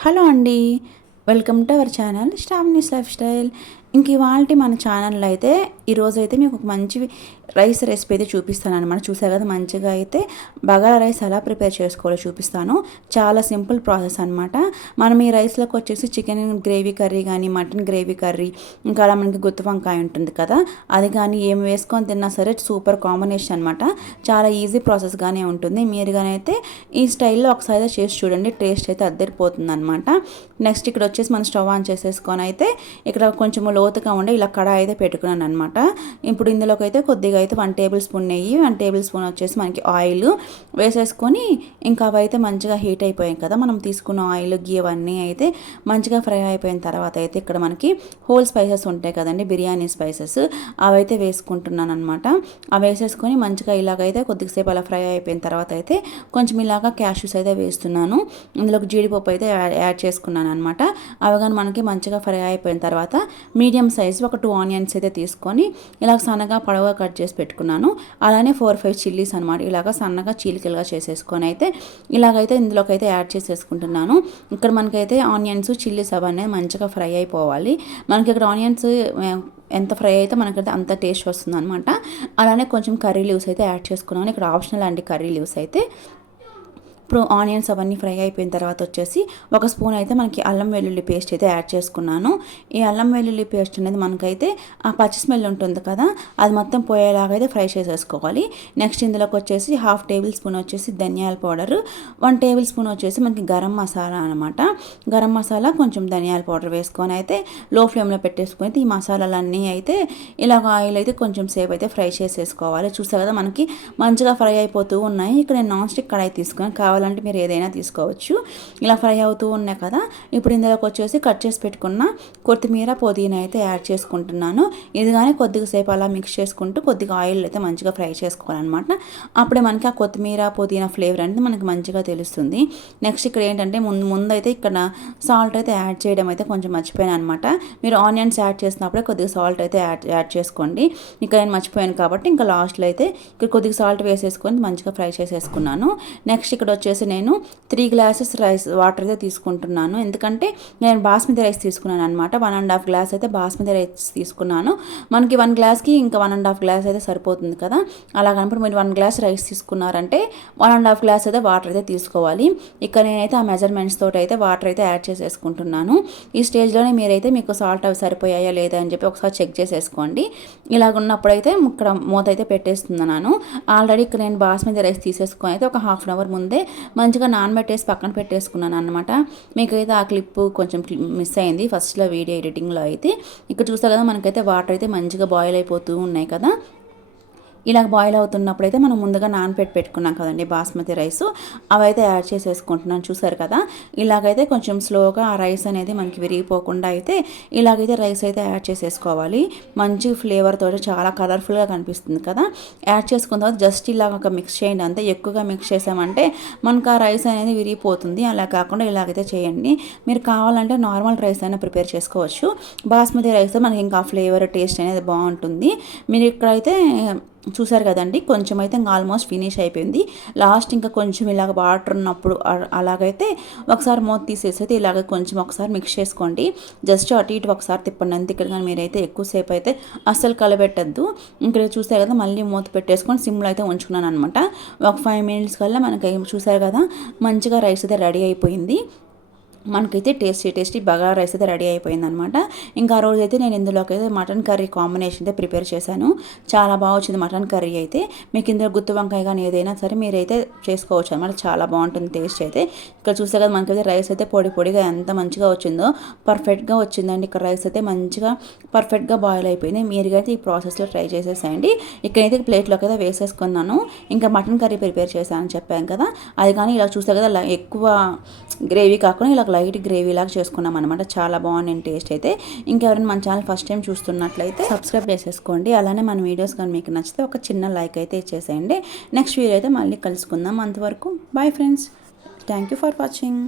Hello అండి welcome to our channel Stamini's lifestyle. ఇంక ఇవాళ మన ఛానల్లో అయితే ఈరోజు అయితే మీకు ఒక మంచి రైస్ రెసిపీ అయితే చూపిస్తాను అనమాట చూసా కదా మంచిగా అయితే బగారా రైస్ ఎలా ప్రిపేర్ చేసుకోవాలో చూపిస్తాను. చాలా సింపుల్ ప్రాసెస్ అనమాట మనం ఈ రైస్లోకి వచ్చేసి చికెన్ గ్రేవీ కర్రీ కానీ మటన్ గ్రేవీ కర్రీ ఇంకా అలా మనకి గుత్తి వంకాయ ఉంటుంది కదా అది కానీ ఏం వేసుకొని తిన్నా సరే సూపర్ కాంబినేషన్ అనమాట చాలా ఈజీ ప్రాసెస్గానే ఉంటుంది. మీరు కానీ అయితే ఈ స్టైల్లో ఒకసారి అయితే చేసి చూడండి టేస్ట్ అయితే అద్దరిపోతుంది అనమాట నెక్స్ట్ ఇక్కడ వచ్చేసి మనం స్టవ్ ఆన్ చేసేసుకొని అయితే ఇక్కడ కొంచెం లో లోతుగా ఉండే ఇలా కడాయి అయితే పెట్టుకున్నాను అనమాట ఇప్పుడు ఇందులోకి అయితే కొద్దిగా అయితే వన్ టేబుల్ స్పూన్ నెయ్యి వన్ టేబుల్ స్పూన్ వచ్చేసి మనకి ఆయిల్ వేసేసుకొని ఇంకా అవైతే మంచిగా హీట్ అయిపోయాయి కదా. మనం తీసుకున్న ఆయిల్ గీ అవన్నీ అయితే మంచిగా ఫ్రై అయిపోయిన తర్వాత అయితే ఇక్కడ మనకి హోల్ స్పైసెస్ ఉంటాయి కదండి బిర్యానీ స్పైసెస్ అవైతే వేసుకుంటున్నాను అనమాట అవి వేసేసుకొని మంచిగా ఇలాగైతే కొద్దిసేపు అలా ఫ్రై అయిపోయిన తర్వాత అయితే కొంచెం ఇలాగా క్యాష్యూస్ అయితే వేస్తున్నాను. ఇందులోకి జీడిపప్పు అయితే యాడ్ చేసుకున్నాను అనమాట అవి కానీ మనకి మంచిగా ఫ్రై అయిపోయిన తర్వాత మీడియం సైజు ఒక టూ ఆనియన్స్ అయితే తీసుకొని ఇలా సన్నగా పొడవుగా కట్ చేసి పెట్టుకున్నాను. అలానే ఫోర్ ఫైవ్ చిల్లీస్ అనమాట ఇలాగ సన్నగా చీలికలుగా చేసేసుకొని అయితే ఇలాగైతే ఇందులోకి అయితే యాడ్ చేసేసుకుంటున్నాను. ఇక్కడ మనకైతే ఆనియన్స్ చిల్లీస్ అవన్నీ మంచిగా ఫ్రై అయిపోవాలి. మనకి ఇక్కడ ఆనియన్స్ ఎంత ఫ్రై అయితే మనకైతే అంత టేస్ట్ వస్తుంది అనమాట అలానే కొంచెం కర్రీ లీవ్స్ అయితే యాడ్ చేసుకున్నాను. ఇక్కడ ఆప్షనల్ అండి కర్రీ లీవ్స్ అయితే. ఇప్పుడు ఆనియన్స్ అవన్నీ ఫ్రై అయిపోయిన తర్వాత వచ్చేసి ఒక స్పూన్ అయితే మనకి అల్లం వెల్లుల్లి పేస్ట్ అయితే యాడ్ చేసుకున్నాను. ఈ అల్లం వెల్లుల్లి పేస్ట్ అనేది మనకైతే ఆ పచ్చి స్మెల్ ఉంటుంది కదా అది మొత్తం పోయేలాగా అయితే ఫ్రై చేసేసుకోవాలి. నెక్స్ట్ ఇందులోకి వచ్చేసి హాఫ్ టేబుల్ స్పూన్ వచ్చేసి ధనియాల పౌడర్ వన్ టేబుల్ స్పూన్ వచ్చేసి మనకి గరం మసాలా అనమాట గరం మసాలా కొంచెం ధనియాల పౌడర్ వేసుకొని అయితే లో ఫ్లేమ్లో పెట్టేసుకొని ఈ మసాలాలన్నీ అయితే ఇలాగ ఆయిల్ అయితే కొంచెం సేపు అయితే ఫ్రై చేసేసుకోవాలి. చూసా కదా మనకి మంచిగా ఫ్రై అయిపోతూ ఉన్నాయి. ఇక్కడ నేను నాన్ స్టిక్ కడాయి తీసుకొని కావాలంటే మీరు ఏదైనా తీసుకోవచ్చు. ఇలా ఫ్రై అవుతూ ఉన్నాయి కదా ఇప్పుడు ఇందులోకి వచ్చేసి కట్ చేసి పెట్టుకున్న కొత్తిమీర పుదీనా అయితే యాడ్ చేసుకుంటున్నాను. ఇది కానీ కొద్దిగా సేపు అలా మిక్స్ చేసుకుంటూ కొద్దిగా ఆయిల్ అయితే మంచిగా ఫ్రై చేసుకోవాలన్నమాట. అప్పుడే మనకి ఆ కొత్తిమీర పుదీనా ఫ్లేవర్ అనేది మనకి మంచిగా తెలుస్తుంది. నెక్స్ట్ ఇక్కడ ఏంటంటే ముందు ముందు అయితే ఇక్కడ సాల్ట్ అయితే యాడ్ చేయడం అయితే కొంచెం మర్చిపోయాను అనమాట మీరు ఆనియన్స్ యాడ్ చేసినప్పుడే కొద్దిగా సాల్ట్ అయితే యాడ్ యాడ్ చేసుకోండి. ఇక్కడ నేను మర్చిపోయాను కాబట్టి ఇంకా లాస్ట్లో అయితే ఇక్కడ కొద్దిగా సాల్ట్ వేసేసుకొని మంచిగా ఫ్రై చేసేసుకున్నాను. నెక్స్ట్ ఇక్కడ వచ్చి వచ్చేసి నేను త్రీ గ్లాసెస్ రైస్ వాటర్ అయితే తీసుకుంటున్నాను. ఎందుకంటే నేను బాస్మతి రైస్ తీసుకున్నాను అనమాట వన్ అండ్ హాఫ్ గ్లాస్ అయితే బాస్మతి రైస్ తీసుకున్నాను. మనకి వన్ గ్లాస్కి ఇంకా వన్ అండ్ హాఫ్ గ్లాస్ అయితే సరిపోతుంది కదా. అలా కనుక మీరు వన్ గ్లాస్ రైస్ తీసుకున్నారంటే వన్ అండ్ హాఫ్ గ్లాస్ అయితే వాటర్ అయితే తీసుకోవాలి. ఇక్కడ నేనైతే ఆ మెజర్మెంట్స్ తోటి అయితే వాటర్ అయితే యాడ్ చేసేసుకుంటున్నాను. ఈ స్టేజ్లోనే మీరైతే మీకు సాల్ట్ అవి సరిపోయాయా లేదా అని చెప్పి ఒకసారి చెక్ చేసేసుకోండి. ఇలాగ ఉన్నప్పుడైతే ఇక్కడ మూత అయితే పెట్టేస్తున్నాను. ఆల్రెడీ ఇక్కడ నేను బాస్మతి రైస్ తీసేసుకొని అయితే ఒక హాఫ్ అన్ అవర్ ముందే మంచిగా నానబెట్టేసి పక్కన పెట్టేసుకున్నాను అనమాట మీకైతే ఆ క్లిప్ కొంచెం మిస్ అయింది. ఫస్ట్లో వీడియో ఎడిటింగ్లో అయితే. ఇక్కడ చూసా కదా మనకైతే వాటర్ అయితే మంచిగా బాయిల్ అయిపోతూ ఉన్నాయి కదా. ఇలా బాయిల్ అవుతున్నప్పుడు అయితే మనం ముందుగా నానపెట్టి పెట్టుకున్నాం కదండి బాస్మతి రైస్. అవైతే యాడ్ చేసేసుకుంటున్నాను చూసారు కదా? ఇలాగైతే కొంచెం స్లోగా ఆ రైస్ అనేది మనకి విరిగిపోకుండా అయితే ఇలాగైతే రైస్ అయితే యాడ్ చేసేసుకోవాలి. మంచి ఫ్లేవర్ తోటి చాలా కలర్ఫుల్గా కనిపిస్తుంది కదా? యాడ్ చేసుకున్న తర్వాత జస్ట్ ఇలాగ ఒక మిక్స్ చేయండి. అంతే ఎక్కువగా మిక్స్ చేసామంటే మనకు ఆ రైస్ అనేది విరిగిపోతుంది. అలా కాకుండా ఇలాగైతే చేయండి. మీరు కావాలంటే నార్మల్ రైస్ అయినా ప్రిపేర్ చేసుకోవచ్చు. బాస్మతి రైస్ మనకి ఇంకా ఫ్లేవర్ టేస్ట్ అనేది బాగుంటుంది. మీరు ఇక్కడైతే చూసారు కదండి కొంచెం అయితే ఇంకా ఆల్మోస్ట్ ఫినిష్ అయిపోయింది. లాస్ట్ ఇంకా కొంచెం ఇలాగ వాటర్ ఉన్నప్పుడు అలాగైతే ఒకసారి మూత తీసేసి అయితే ఇలాగ కొంచెం ఒకసారి మిక్స్ చేసుకోండి. జస్ట్ అటు ఇటు ఒకసారి తిప్పండి. అంతే ఇక్కడ కానీ మీరైతే ఎక్కువసేపు అయితే అస్సలు కలబెట్టద్దు. ఇక్కడ చూసారు కదా మళ్ళీ మూత పెట్టేసుకొని సిమ్లో అయితే ఉంచుకున్నాను అనమాట ఒక ఫైవ్ మినిట్స్ కల్లా మనకి చూసారు కదా మంచిగా రైస్ అయితే రెడీ అయిపోయింది. మనకైతే టేస్టీ టేస్టీ బగా రైస్ అయితే రెడీ అయిపోయింది అనమాట ఇంకా ఆ రోజు అయితే నేను ఇందులోకి అయితే మటన్ కర్రీ కాంబినేషన్ అయితే ప్రిపేర్ చేశాను. చాలా బాగా వచ్చింది మటన్ కర్రీ అయితే. మీకు ఇందులో గుత్తి వంకాయ కానీ ఏదైనా సరే మీరైతే చేసుకోవచ్చు అనమాట. చాలా బాగుంటుంది టేస్ట్ అయితే. ఇక్కడ చూస్తే కదా మనకైతే రైస్ అయితే పొడి పొడిగా ఎంత మంచిగా వచ్చిందో. పర్ఫెక్ట్గా వచ్చిందండి. ఇక్కడ రైస్ అయితే మంచిగా పర్ఫెక్ట్గా బాయిల్ అయిపోయింది. మీరుగైతే ఈ ప్రాసెస్లో ట్రై చేసేసేయండి. ఇక్కడైతే ప్లేట్లోకి అయితే వేసేసుకున్నాను. ఇంకా మటన్ కర్రీ ప్రిపేర్ చేశానని చెప్పాను కదా. అది కానీ ఇలా చూస్తే కదా ఎక్కువ గ్రేవీ కాకుండా ఇలా లైట్ గ్రేవీ లాగా చేసుకున్నాం అనమాట చాలా బాగుంది టేస్ట్ అయితే. ఇంకెవరైనా మన ఛానల్ ఫస్ట్ టైం చూస్తున్నట్లయితే సబ్స్క్రైబ్ చేసేసుకోండి. అలానే మన వీడియోస్ కానీ మీకు నచ్చితే ఒక చిన్న లైక్ అయితే ఇచ్చేసేయండి. నెక్స్ట్ వీడియో అయితే మళ్ళీ కలుసుకుందాం. అంతవరకు bye friends. Thank you for watching.